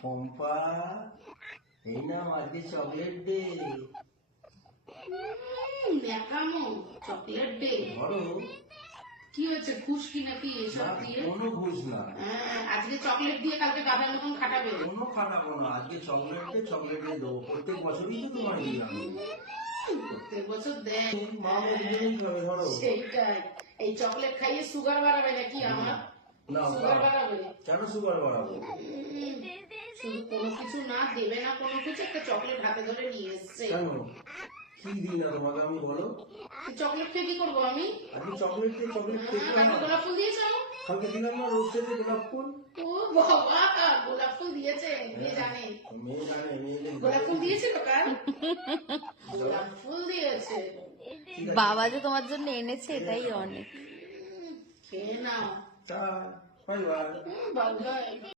পম্পা, এই নাও আজকে চকলেট ডে। ন্যাকামো চকলেট ডে। ধরো। কি হয়েছে, ঘুষ কি নাকি এসব দিয়ে? কোনো ঘুষ না। আজকে চকলেট দিয়ে কালকে গাধার মতন খাটাবে। কোনো খাটাবো না, আজকে চকলেট ডে, চকলেট ডে দেবো। প্রত্যেক বছরই তো তোমার দিই আমি। প্রত্যেক বছর দেয়। মা আমাকে দিলেই হবে, ধরো। সেইটাই, এই চকলেট খাইয়ে সুগার বাড়াবে নাকি আমার? না, সুগার বাড়াবে? কেন সুগার বাড়াবো? শুধু কোনো কিছু না দেবে না, কোনো কিছু একটা চকলেট হাতে ধরে নিয়ে এসছে। কেন, কি দিই না তোমাকে আমি, বলো? চকলেট খেয়ে কি করবো আমি? আজকে চকলেট দিয়ে চকলেট খেতে কালকে গোলাপ ফুল দিয়েছে? কালকে দিলাম না রোজ থেকে গোলাপ ফুল। ও বাবা, গোলাপ ফুল দিয়েছে, মেয়ে জানে। মেয়ে জানে, মেয়েদের গোলাপ ফুল দিয়েছিল কাল? গোলাপ ফুল দিয়েছে। বাবা যে তোমার জন্য এনেছে এটাই অনেক। খেয়ে নাও। Bye bye. Bye by.